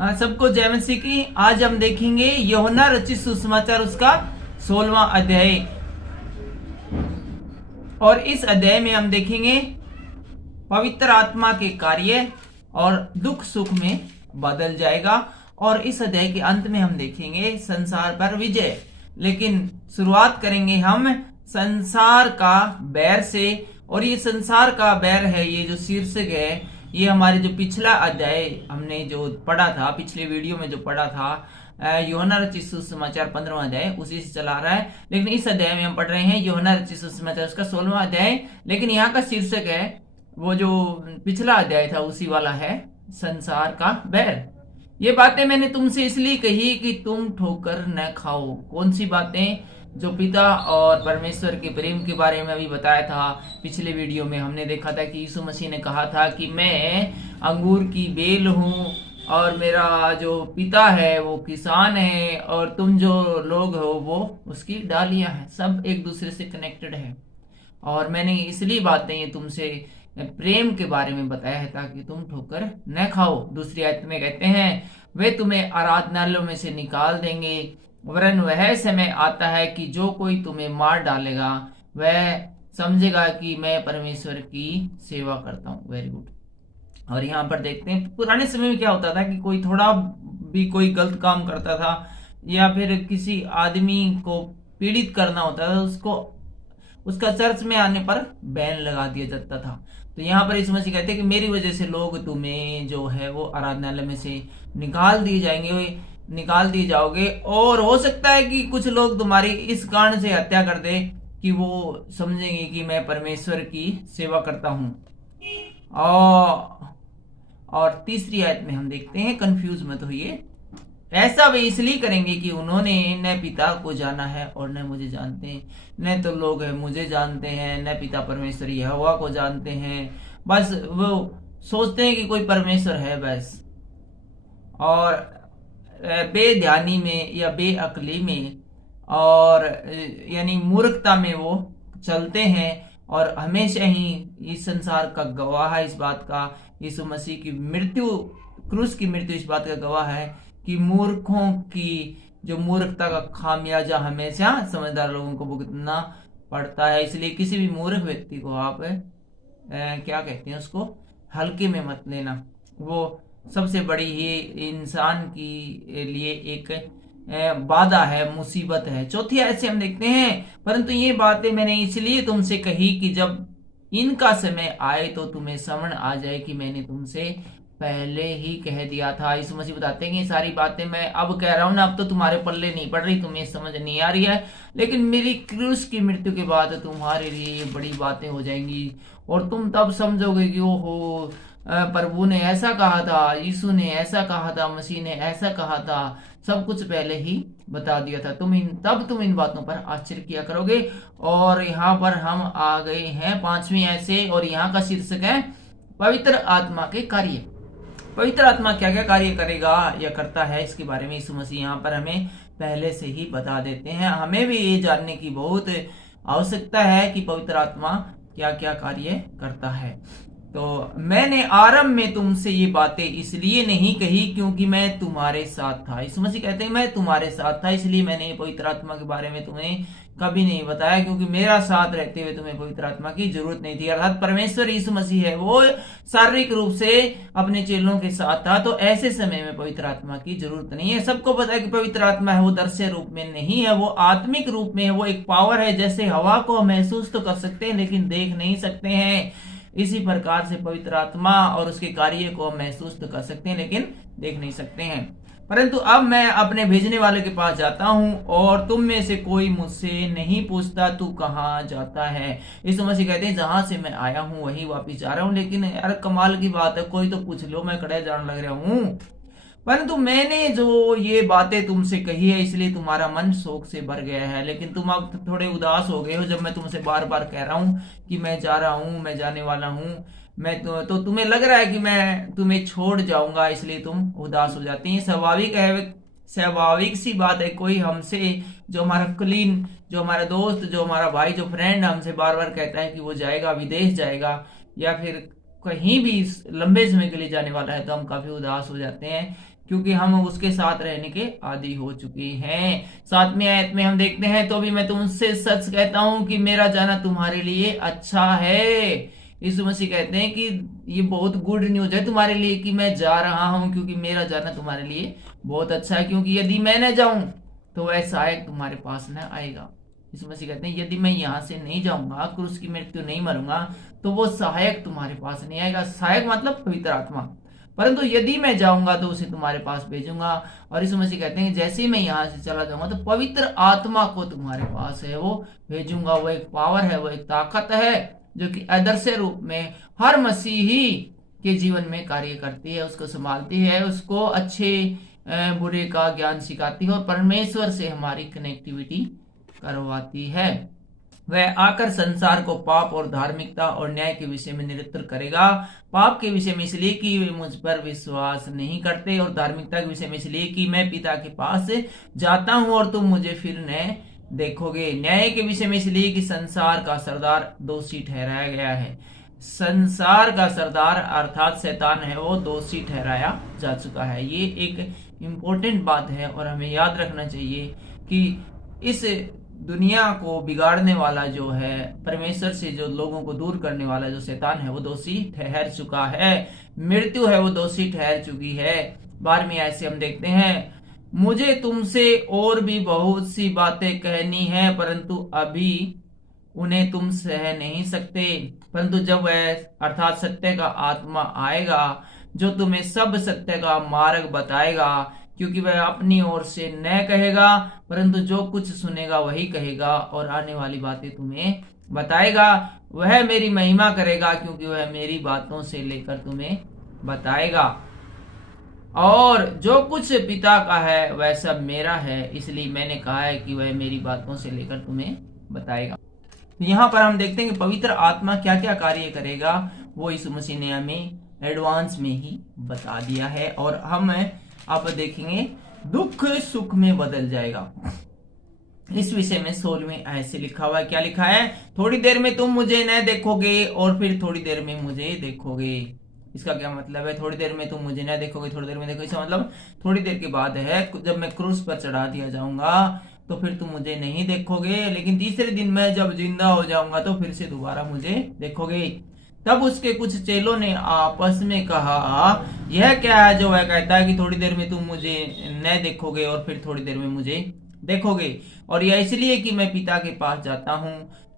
सबको जय मसीह की। आज हम देखेंगे यूहन्ना रचित सुसमाचार उसका 16वां अध्याय। और इस अध्याय में हम देखेंगे पवित्र आत्मा के कार्य और दुख सुख में बदल जाएगा। और इस अध्याय के अंत में हम देखेंगे संसार पर विजय। लेकिन शुरुआत करेंगे हम संसार का बैर से। और ये संसार का बैर है, ये जो शीर्षक है, ये हमारे जो पिछला अध्याय हमने जो पढ़ा था, पिछले वीडियो में जो पढ़ा था, यूहन्ना रचित सुसमाचार 15वां अध्याय, उसी से चला रहा है। लेकिन इस अध्याय में हम पढ़ रहे हैं यूहन्ना रचित सुसमाचार उसका 16वां अध्याय। लेकिन यहाँ का शीर्षक है, वो जो पिछला अध्याय था उसी वाला है, संसार का बैर। ये बातें मैंने तुमसे इसलिए कही कि तुम ठोकर न खाओ। कौन सी बातें? जो पिता और परमेश्वर के प्रेम के बारे में अभी बताया था। पिछले वीडियो में हमने देखा था कि यीशु मसीह ने कहा था कि मैं अंगूर की बेल हूँ और मेरा जो पिता है वो किसान है और तुम जो लोग हो वो उसकी डालियां हैं। सब एक दूसरे से कनेक्टेड है। और मैंने इसलिए बातें ये तुमसे प्रेम के बारे में बताया है ताकि तुम ठोकर न खाओ। दूसरी आयत में कहते हैं, वे तुम्हें आराधनालयों में से निकाल देंगे, वरन वह समय आता है कि जो कोई तुम्हें मार डालेगा वह समझेगा कि मैं परमेश्वर की सेवा करता हूँ। Very good. और यहाँ पर देखते हैं पुराने समय में क्या होता था कि कोई थोड़ा भी कोई गलत काम करता था या फिर किसी आदमी को पीड़ित करना होता था, उसका चर्च में आने पर बैन लगा दिया जाता था। तो यहाँ पर यीशु मसीह कहते हैं कि मेरी वजह से लोग तुम्हें जो है वो आराधनालय में से निकाल दिए जाओगे। और हो सकता है कि कुछ लोग तुम्हारी इस कारण से हत्या कर दे कि वो समझेंगे कि मैं परमेश्वर की सेवा करता हूं। और तीसरी आयत में हम देखते हैं, कंफ्यूज मत होइए, ऐसा वे इसलिए करेंगे कि उन्होंने न पिता को जाना है और न मुझे जानते हैं। न तो लोग मुझे जानते हैं, न पिता परमेश्वर यहोवा को जानते हैं। बस वो सोचते हैं कि कोई परमेश्वर है बस। और बेध्यानी में या बेअक्ली में और यानी मूर्खता में वो चलते हैं। और हमेशा ही इस संसार का गवाह है इस बात का, यीशु मसीह की मृत्यु, क्रूस की मृत्यु इस बात का गवाह है कि मूर्खों की जो मूर्खता का खामियाजा हमेशा समझदार लोगों को भुगतना पड़ता है। इसलिए किसी भी मूर्ख व्यक्ति को आप क्या कहते हैं, उसको हल्के में मत लेना। वो सबसे बड़ी ही इंसान की लिए एक बाधा है, मुसीबत है। चौथी आयत से हम देखते हैं, परंतु ये बातें मैंने इसलिए तुमसे कही कि जब इनका समय आए तो तुम्हें समझ आ जाए कि मैंने तुमसे पहले ही कह दिया था। यीशु मसीह बताते हैं कि सारी बातें मैं अब कह रहा हूं ना, अब तो तुम्हारे पल्ले नहीं पड़ रही, तुम्हें समझ नहीं आ रही है, लेकिन मेरी क्रूस की मृत्यु के बाद तुम्हारे लिए ये बड़ी बातें हो जाएंगी और तुम तब समझोगे कि ओहो, प्रभु ने ऐसा कहा था, यीशु ने ऐसा कहा था, मसीह ने ऐसा कहा था, सब कुछ पहले ही बता दिया था। तब तुम इन बातों पर आश्चर्य किया करोगे। और यहाँ पर हम आ गए हैं 5वीं आयत से, और यहाँ का शीर्षक है पवित्र आत्मा के कार्य। पवित्र आत्मा क्या क्या कार्य करेगा या करता है, इसके बारे में यीशु मसीह यहाँ पर हमें पहले से ही बता देते हैं। हमें भी ये जानने की बहुत आवश्यकता है कि पवित्र आत्मा क्या क्या कार्य करता है। तो मैंने आरंभ में तुमसे ये बातें इसलिए नहीं कही क्योंकि मैं तुम्हारे साथ था। यीशु मसीह कहते हैं मैं तुम्हारे साथ था, इसलिए मैंने पवित्र आत्मा के बारे में तुम्हें कभी नहीं बताया, क्योंकि मेरा साथ रहते हुए तुम्हें पवित्र आत्मा की जरूरत नहीं थी। अर्थात परमेश्वर यीशु मसीह है, वो शारीरिक रूप से अपने चेलों के साथ था, तो ऐसे समय में पवित्र आत्मा की जरूरत नहीं है। सबको पता है कि पवित्र आत्मा है वो दृश्य रूप में नहीं है, वो आत्मिक रूप में है। वो एक पावर है, जैसे हवा को महसूस तो कर सकते हैं लेकिन देख नहीं सकते हैं, इसी प्रकार से पवित्र आत्मा और उसके कार्य को हम महसूस तो कर सकते हैं लेकिन देख नहीं सकते हैं। परंतु अब मैं अपने भेजने वाले के पास जाता हूं और तुम में से कोई मुझसे नहीं पूछता तू कहाँ जाता है। यीशु मसीह कहते हैं जहां से मैं आया हूं वहीं वापिस जा रहा हूं। लेकिन यार कमाल की बात है, कोई तो पूछ लो, मैं कड़े जाने लग रहा हूं। परंतु मैंने जो ये बातें तुमसे कही है इसलिए तुम्हारा मन शोक से भर गया है। लेकिन तुम अब थोड़े उदास हो गए हो जब मैं तुमसे बार बार कह रहा हूं कि मैं जा रहा हूं, मैं जाने वाला हूं। मैं तो तुम्हें लग रहा है कि मैं तुम्हें छोड़ जाऊंगा, इसलिए तुम उदास हो जाती हैं। स्वाभाविक है, स्वाभाविक सी बात है। कोई हमसे जो हमारा क्लीन, जो हमारा दोस्त, जो हमारा भाई, जो फ्रेंड हमसे बार बार कहता है कि वो जाएगा, विदेश जाएगा या फिर कहीं भी लंबे समय के लिए जाने वाला है, तो हम काफी उदास हो जाते हैं क्योंकि हम उसके साथ रहने के आदी हो चुके हैं। 7वीं आयत में हम देखते हैं, तो भी मैं तुमसे सच कहता हूं कि मेरा जाना तुम्हारे लिए अच्छा है। यीशु मसीह कहते हैं कि ये बहुत गुड न्यूज है तुम्हारे लिए कि मैं जा रहा हूं, क्योंकि मेरा जाना तुम्हारे लिए बहुत अच्छा है। क्योंकि यदि मैं न जाऊं तो वह सहायक तुम्हारे पास न आएगा। यीशु मसीह कहते हैं यदि मैं यहां से नहीं जाऊंगा, क्रूस की मृत्यु नहीं मरूंगा, तो वो सहायक तुम्हारे पास नहीं आएगा। सहायक मतलब पवित्र आत्मा। परंतु यदि मैं जाऊंगा तो उसे तुम्हारे पास भेजूंगा। और यीशु मसीह कहते हैं जैसे ही मैं यहां से चला जाऊंगा तो पवित्र आत्मा को तुम्हारे पास है वो भेजूंगा। वो एक पावर है, वो एक ताकत है जो कि आदर्श रूप में हर मसीही के जीवन में कार्य करती है, उसको संभालती है, उसको अच्छे बुरे का ज्ञान सिखाती है और परमेश्वर से हमारी कनेक्टिविटी करवाती है। वह आकर संसार को पाप और धार्मिकता और न्याय के विषय में निरुत्तर करेगा। पाप के विषय में इसलिए कि वे मुझ पर विश्वास नहीं करते, और धार्मिकता के विषय में इसलिए कि मैं पिता के पास जाता हूं और तुम मुझे फिर न देखोगे। न्याय के विषय में इसलिए कि संसार का सरदार दोषी ठहराया गया है। संसार का सरदार अर्थात शैतान है, वो दोषी ठहराया जा चुका है। ये एक इम्पोर्टेंट बात है और हमें याद रखना चाहिए कि इस दुनिया को बिगाड़ने वाला जो है, परमेश्वर से जो लोगों को दूर करने वाला जो शैतान है, वो दोषी ठहर चुका है। मृत्यु है, वो दोषी ठहर चुकी है। 12वीं आयत से हम देखते हैं, मुझे तुमसे और भी बहुत सी बातें कहनी है, परंतु अभी उन्हें तुम सह नहीं सकते। परंतु जब वह अर्थात सत्य का आत्मा आएगा जो तुम्हें सब सत्य का मार्ग बताएगा, क्योंकि वह अपनी ओर से न कहेगा, परंतु जो कुछ सुनेगा वही कहेगा और आने वाली बातें तुम्हें बताएगा। वह मेरी महिमा करेगा, क्योंकि वह मेरी बातों से लेकर तुम्हें बताएगा। और जो कुछ पिता का है वह सब मेरा है, इसलिए मैंने कहा है कि वह मेरी बातों से लेकर तुम्हें बताएगा। तो यहाँ पर हम देखते हैं कि पवित्र आत्मा क्या क्या कार्य करेगा, वो यीशु मसीह ने हमें एडवांस में ही बता दिया है। और हम आप देखेंगे दुख सुख में बदल जाएगा। इस विषय में 16वीं आयत से लिखा हुआ है। क्या लिखा है? थोड़ी देर में तुम मुझे न देखोगे और फिर थोड़ी देर में मुझे देखोगे। इसका क्या मतलब है? थोड़ी देर में तुम मुझे न देखोगे, थोड़ी देर में देखोगे, इसका मतलब थोड़ी देर के बाद है, जब मैं क्रूस पर चढ़ा दिया जाऊंगा तो फिर तुम मुझे नहीं देखोगे, लेकिन तीसरे दिन मैं जब जिंदा हो जाऊंगा तो फिर से दोबारा मुझे देखोगे। तब उसके कुछ चेलों ने आपस में कहा, यह क्या है जो वह कहता है कि थोड़ी देर में तुम मुझे न देखोगे और फिर थोड़ी देर में मुझे देखोगे, और यह इसलिए कि मैं पिता के पास जाता हूं।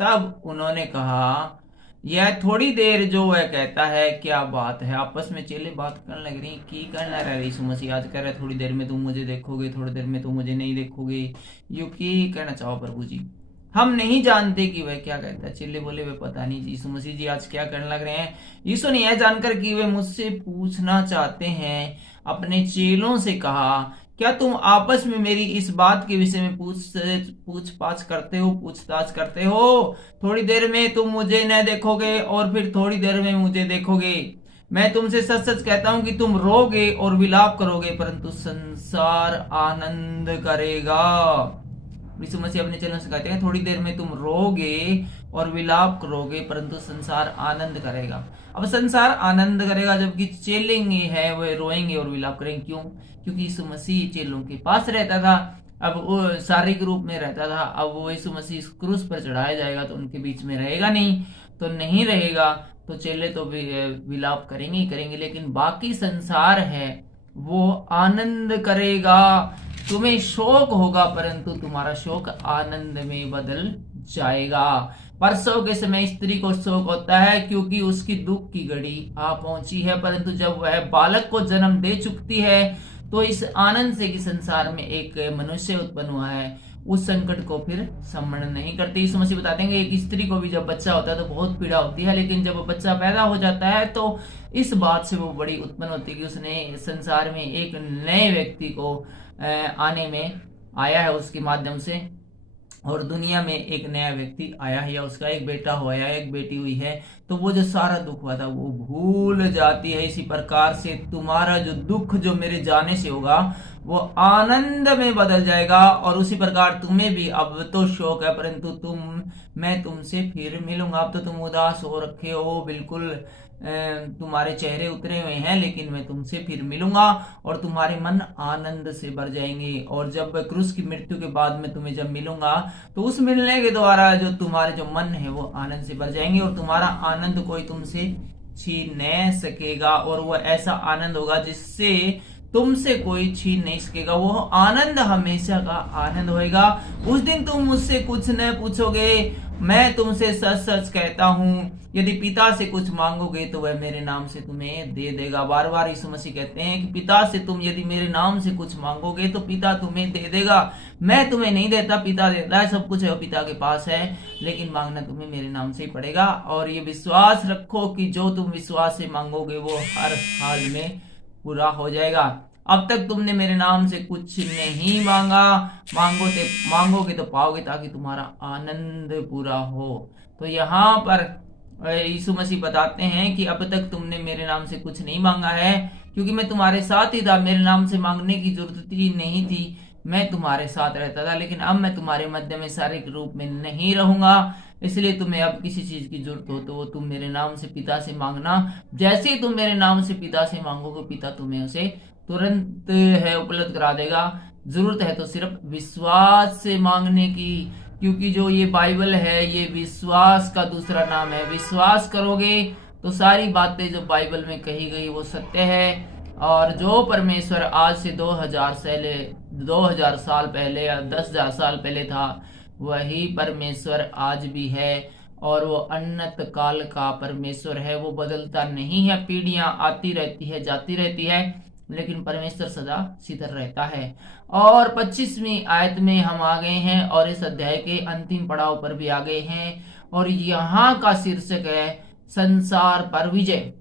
तब उन्होंने कहा, यह थोड़ी देर जो वह कहता है क्या बात है? आपस में चेले बात करने लग रही, की करना रह रही। यीशु मसीह आज कह रहे थोड़ी देर में तुम मुझे देखोगे, थोड़ी देर में तुम मुझे नहीं देखोगे। यू की कहना चाहो प्रभु जी? हम नहीं जानते कि वह क्या कहता है। चेले बोले, वे पता नहीं जी यीशु मसीह जी आज क्या करने लग रहे हैं। यीशु ने यह जानकर कि वे मुझसे पूछना चाहते हैं, अपने चेलों से कहा, क्या तुम आपस में मेरी इस बात के विषय में पूछताछ करते हो? थोड़ी देर में तुम मुझे न देखोगे और फिर थोड़ी देर में मुझे देखोगे। मैं तुमसे सच सच कहता हूं कि तुम रोगे और विलाप करोगे, परंतु संसार आनंद करेगा। यीशु मसीह अपने चेलों से कहते हैं, थोड़ी देर में तुम रोगे और विलाप करोगे, परंतु संसार आनंद करेगा। अब संसार आनंद करेगा, जबकि चेलेंगे है वे रोएंगे और विलाप करेंगे। क्यों? क्योंकि यीशु मसीह चेलों के पास रहता था, अब वो शारीरिक रूप में रहता था। अब वो यीशु मसीह क्रूस पर चढ़ाया जाएगा तो उनके बीच में रहेगा नहीं, तो नहीं रहेगा तो चेले तो विलाप करेंगे ही करेंगे, लेकिन बाकी संसार है वो आनंद करेगा। तुम्हें शोक होगा, परंतु तुम्हारा शोक आनंद में बदल जाएगा। परसों के समय स्त्री को शोक होता है क्योंकि उसकी दुख की घड़ी आ पहुंची है, परंतु जब वह बालक को जन्म दे चुकती है तो इस आनंद से कि संसार में एक मनुष्य उत्पन्न हुआ है, उस संकट को फिर स्मरण नहीं करती। यीशु मसीह बताते हैं कि एक स्त्री को भी जब बच्चा होता है तो बहुत पीड़ा होती है, लेकिन जब बच्चा पैदा हो जाता है तो इस बात से वो बड़ी उत्पन्न होती है कि उसने संसार में एक नए व्यक्ति को आने में आया है उसके माध्यम से, और दुनिया में एक नया व्यक्ति आया है, या उसका एक बेटा हुआ है, एक बेटी हुई है, तो वो जो सारा दुख हुआ था वो भूल जाती है। इसी प्रकार से तुम्हारा जो दुख जो मेरे जाने से होगा वो आनंद में बदल जाएगा, और उसी प्रकार तुम्हें भी अब तो शोक है, परंतु मैं तुमसे फिर मिलूंगा। अब तो तुम उदास हो रखे हो, बिल्कुल तुम्हारे चेहरे उतरे हुए हैं, लेकिन मैं तुमसे फिर मिलूंगा और तुम्हारे मन आनंद से भर जाएंगे। और जब क्रूस की मृत्यु के बाद में तुम्हें जब मिलूंगा तो उस मिलने के द्वारा जो तुम्हारे जो मन है वो आनंद से भर जाएंगे और तुम्हारा आनंद कोई तुमसे छीन नहीं सकेगा। और वो ऐसा आनंद होगा जिससे तुमसे कोई छीन नहीं सकेगा। वो आनंद हमेशा का आनंद होएगा। उस दिन तुम मुझसे कुछ न पूछोगे, मैं तुमसे सच सच कहता हूँ, यदि पिता से कुछ मांगोगे तो वह मेरे नाम से तुम्हें दे देगा। बार बार यीशु मसीह कहते हैं कि पिता से तुम यदि मेरे नाम से कुछ मांगोगे तो पिता तुम्हें दे देगा। मैं तुम्हें नहीं देता, पिता देता है। सब कुछ है पिता के पास है, लेकिन मांगना तुम्हें मेरे नाम से ही पड़ेगा। और ये विश्वास रखो कि जो तुम विश्वास से मांगोगे वो हर हाल में पूरा हो जाएगा। अब तक तुमने मेरे नाम से कुछ नहीं मांगा, मांगोगे तो पाओगे, ताकि तुम्हारा आनंद पूरा हो। तो यहाँ पर यीशु मसीह बताते हैं कि अब तक तुमने मेरे नाम से कुछ नहीं मांगा है, क्योंकि मैं तुम्हारे साथ ही था। मेरे नाम से मांगने की जरूरत ही नहीं थी, मैं तुम्हारे साथ रहता था। लेकिन अब मैं तुम्हारे मध्य में शारीरिक रूप में नहीं रहूंगा, इसलिए तुम्हें अब किसी चीज की जरूरत हो तो वो तुम मेरे नाम से पिता से मांगना। जैसे ही तुम मेरे नाम से पिता से मांगोगे, पिता तुम्हें उसे तुरंत है उपलब्ध करा देगा। जरूरत है तो सिर्फ विश्वास से मांगने की, क्योंकि जो ये बाइबल है ये विश्वास का दूसरा नाम है। विश्वास करोगे तो सारी बातें जो बाइबल में कही गई वो सत्य है। और जो परमेश्वर आज से 2000 साल पहले या 10,000 साल पहले था, वही परमेश्वर आज भी है। और वो अनंत काल का परमेश्वर है, वो बदलता नहीं है। पीढ़ियां आती रहती है, जाती रहती है, लेकिन परमेश्वर सदा स्थिर रहता है। और 25वीं आयत में हम आ गए हैं और इस अध्याय के अंतिम पड़ाव पर भी आ गए हैं। और यहाँ का शीर्षक है संसार पर विजय।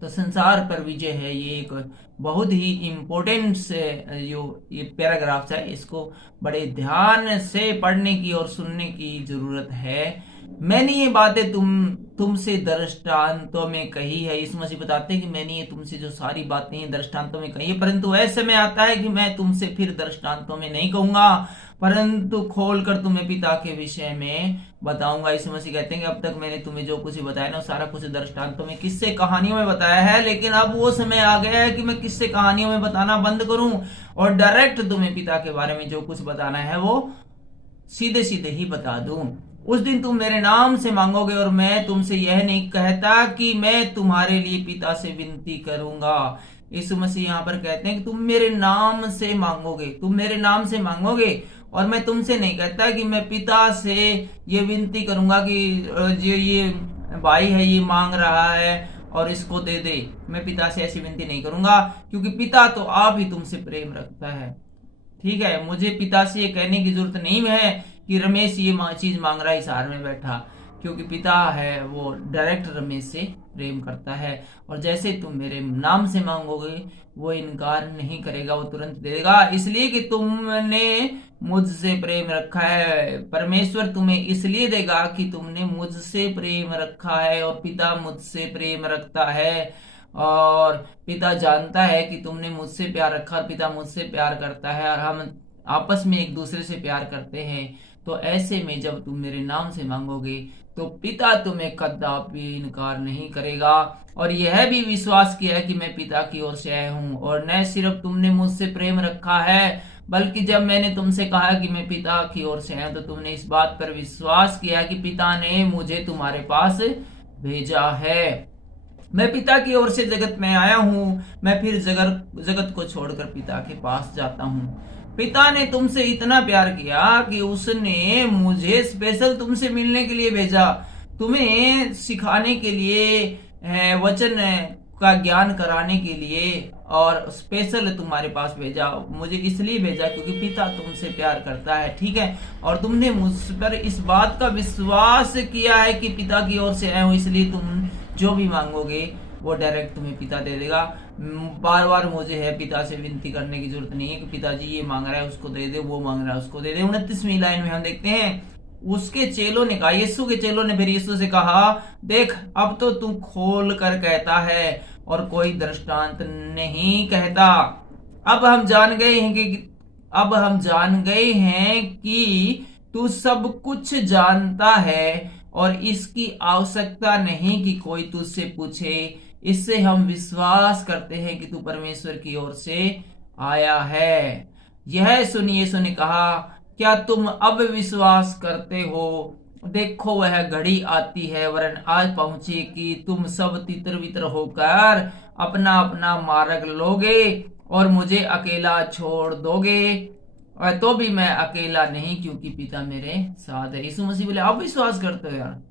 तो संसार पर विजय है, ये एक बहुत ही इम्पोर्टेंट से जो ये पैराग्राफ है, इसको बड़े ध्यान से पढ़ने की और सुनने की जरूरत है। मैंने ये बातें तुमसे दृष्टांतों में कही है। यीशु मसीह बताते हैं कि मैंने ये तुमसे जो सारी बातें हैं दृष्टांतों में कही है, परंतु ऐसे में आता है कि मैं तुमसे फिर दृष्टांतों में नहीं कहूंगा, परंतु खोलकर तुम्हें पिता के विषय में बताऊंगा। यीशु मसीह कहते हैं कि अब तक मैंने तुम्हें जो कुछ बताया ना, सारा कुछ दृष्टांतों में, किस्से कहानियों में बताया है, लेकिन अब वो समय आ गया है कि मैं किस्से कहानियों में बताना बंद करूं और डायरेक्ट तुम्हें पिता के बारे में जो कुछ बताना है वो सीधे सीधे ही बता दूं। उस दिन तुम मेरे नाम से मांगोगे और मैं तुमसे यह नहीं कहता कि मैं तुम्हारे लिए पिता से विनती करूंगा। यीशु मसीह यहाँ पर कहते हैं कि तुम मेरे नाम से मांगोगे, तुम मेरे नाम से मांगोगे, और मैं तुमसे नहीं कहता कि मैं पिता से ये विनती करूंगा कि जो ये भाई है ये मांग रहा है और इसको दे दे। मैं पिता से ऐसी विनती नहीं करूंगा, क्योंकि पिता तो आप ही तुमसे प्रेम रखता है। ठीक है, मुझे पिता से ये कहने की जरूरत नहीं है कि रमेश ये चीज मांग रहा है इस हार में बैठा, क्योंकि पिता है वो डायरेक्ट रमेश से प्रेम करता है। और जैसे तुम मेरे नाम से मांगोगे वो इनकार नहीं करेगा, वो तुरंत दे देगा, इसलिए कि तुमने मुझसे प्रेम रखा है। परमेश्वर तुम्हें इसलिए देगा कि तुमने मुझसे प्रेम रखा है और पिता मुझसे प्रेम रखता है। और पिता जानता है कि तुमने मुझसे प्यार रखा और पिता मुझसे प्यार करता है, और हम आपस में एक दूसरे से प्यार करते हैं। तो ऐसे में जब तुम मेरे नाम से मांगोगे तो पिता तुम्हें कदापि इनकार नहीं करेगा। और यह भी विश्वास किया है कि मैं पिता की ओर से आया हूँ, और न सिर्फ तुमने मुझसे प्रेम रखा है, बल्कि जब मैंने तुमसे कहा कि मैं पिता की ओर से आया तो तुमने इस बात पर विश्वास किया कि पिता ने मुझे तुम्हारे पास भेजा है। मैं पिता की ओर से जगत में आया हूँ, मैं फिर जगत को छोड़कर पिता के पास जाता हूँ। पिता ने तुमसे इतना प्यार किया कि उसने मुझे स्पेशल तुमसे मिलने के लिए भेजा, तुम्हें सिखाने के लिए, वचन का ज्ञान कराने के लिए, और स्पेशल तुम्हारे पास भेजा। मुझे इसलिए भेजा क्योंकि पिता तुमसे प्यार करता है। ठीक है, और तुमने मुझ पर इस बात का विश्वास किया है कि पिता की ओर से आए हो, इसलिए तुम जो भी मांगोगे वो डायरेक्ट तुम्हें पिता दे देगा। बार बार मुझे है पिता से विनती करने की जरूरत नहीं है कि पिताजी ये मांग रहा है उसको दे दे, वो मांग रहा है उसको दे दे। 29वीं लाइन में हम देखते हैं, उसके चेलों ने कहा, यीशु के चेलों ने फिर यीशु से कहा, देख अब तो तू खोल कर कहता है और कोई दृष्टांत नहीं कहता। अब हम जान गए हैं कि तू सब कुछ जानता है और इसकी आवश्यकता नहीं कि कोई तुझसे पूछे। इससे हम विश्वास करते हैं कि तू परमेश्वर की ओर से आया है। यह सुन यीशु ने कहा, क्या तुम अब विश्वास करते हो? देखो वह घड़ी आती है, वरन आज पहुंची कि तुम सब तितर बितर होकर अपना अपना मार्ग लोगे और मुझे अकेला छोड़ दोगे। और तो भी मैं अकेला नहीं, क्योंकि पिता मेरे साथ है। यीशु मसीह बोले, अब विश्वास करते हो यार?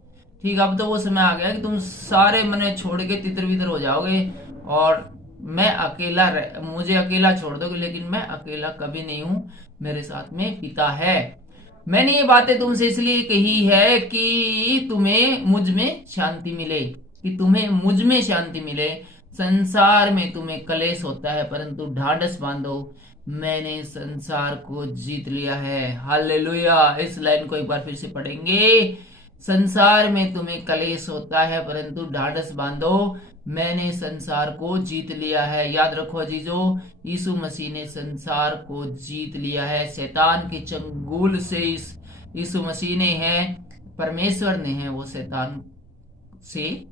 ठीक, अब तो वो समय आ गया कि तुम सारे मने छोड़ के तितर बितर हो जाओगे और मैं अकेला मुझे अकेला छोड़ दोगे, लेकिन मैं अकेला कभी नहीं हूं, मेरे साथ में पिता है। मैंने ये बातें तुमसे इसलिए कही है कि तुम्हें मुझ में शांति मिले, कि तुम्हें मुझ में शांति मिले। संसार में तुम्हें क्लेश होता है, परंतु ढांढस बांधो, मैंने संसार को जीत लिया है। हालेलुया। इस लाइन को एक बार फिर से पढ़ेंगे। संसार में तुम्हें क्लेश होता है, परंतु ढांढस बांधो, मैंने संसार को जीत लिया है। याद रखो जीजो, यीशु मसीह ने संसार को जीत लिया है। शैतान के चंगुल से यीशु मसीह ने है, परमेश्वर ने है, वो शैतान से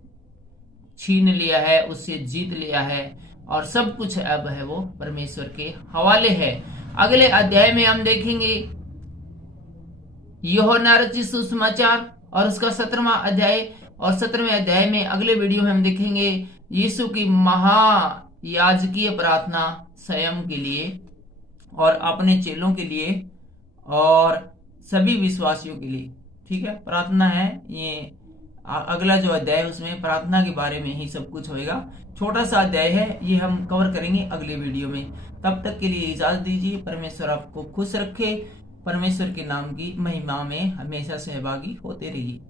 छीन लिया है, उससे जीत लिया है और सब कुछ अब है वो परमेश्वर के हवाले है। अगले अध्याय में हम देखेंगे यूहन्ना रचित सुसमाचार और उसका 17वां अध्याय, और 17वें अध्याय में अगले वीडियो में हम देखेंगे यीशु की महायाजकीय प्रार्थना स्वयं के लिए और अपने चेलों के लिए और सभी विश्वासियों के लिए। ठीक है, प्रार्थना है ये। अगला जो अध्याय है उसमें प्रार्थना के बारे में ही सब कुछ होएगा। छोटा सा अध्याय है, ये हम कवर करेंगे अगले वीडियो में। तब तक के लिए इजाजत दीजिए। परमेश्वर आपको खुश रखे, परमेश्वर के नाम की महिमा में हमेशा सहभागी होते रहिए।